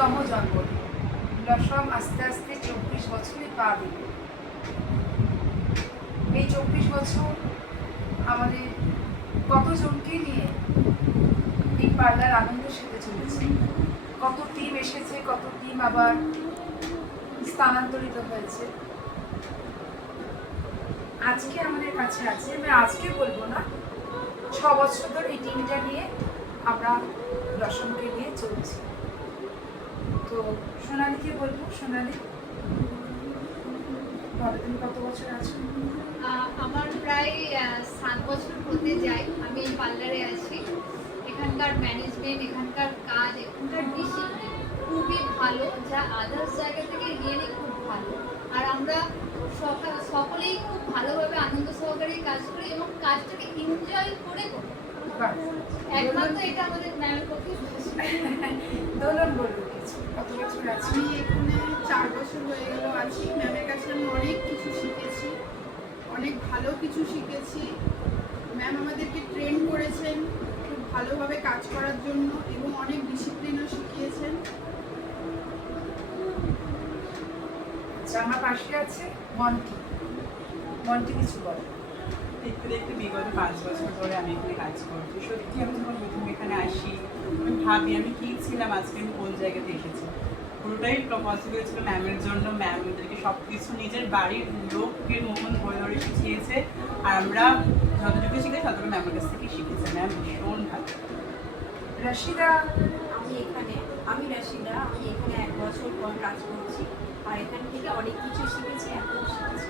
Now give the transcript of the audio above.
25তম জন্মদিন। ব্লসম আস্তে আস্তে 24 বছরে পা দিল। এই 24 বছর আমাদের কতজনকে নিয়ে এই পার্লার আনন্দের সাথে চলেছে। কত টিম এসেছে, কত টিম আবার স্থানান্তরিত হয়েছে। আজকে আমাদের কাছে আছে, আমি আজকে বলবো না, 6 বছর ধরে এই টিমটা নিয়ে আমরা ব্লসমকে নিয়ে চলছি। তো সোনালীকে বলবো, সোনালী তুমি কত বছর আছো? আমার প্রায় 7 বছর হতে যায় আমি এই পার্লারে আছি। এখানকার ম্যানেজমেন্ট, এখানকার কাজ, এখানকার ডিসিপ্লিন খুবই ভালো, যা আদার্স জায়গা থেকে রিয়েলি খুব ভালো। আর আমরা সকলেই খুব ভালোভাবে আনন্দ সহকারে কাজ করি এবং কাজটাকে এনজয় করে করি। একমাত্র এটা আমাদের ম্যামের পক্ষে। দোলন বলবো কিছু, কত বছর আছি? আমি এখানে 4 বছর হয়ে গেল আছি। ম্যামের কাছে আমি অনেক কিছু শিখেছি, অনেক ভালো কিছু শিখেছি। ম্যাম আমাদেরকে ট্রেন করেছেন খুব ভালোভাবে কাজ করার জন্য এবং অনেক ডিসিপ্লিনও শিখিয়েছেন। আচ্ছা, আমার পাশে আছে মন্টি। মন্টি কিছু বলো। দেখতে দেখতে বিগত 5 বছর ধরে আমি এখানে কাজ করছি। সত্যি আমি যখন প্রথম এখানে আসি আমি ভাবি আমি কী ছিলাম, আজকে আমি কোন জায়গাতে এসেছি। পুরোটাই পসিবল ছিল ম্যামের জন্য। ম্যাম আমাদেরকে সব কিছু নিজের বাড়ির লোকের মতন ধরে ধরে শিখিয়েছে। আর আমরা যতটুকু শিখেছি ততটুকু ম্যামের কাছ থেকে শিখেছি। ম্যাম ভীষণ ভালো। রাশিদা, আমি রাশিদা, আমি এখানে 1 বছর পর কাজ করছি আর এখান থেকে অনেক কিছু শিখেছি, এখন শিখেছি।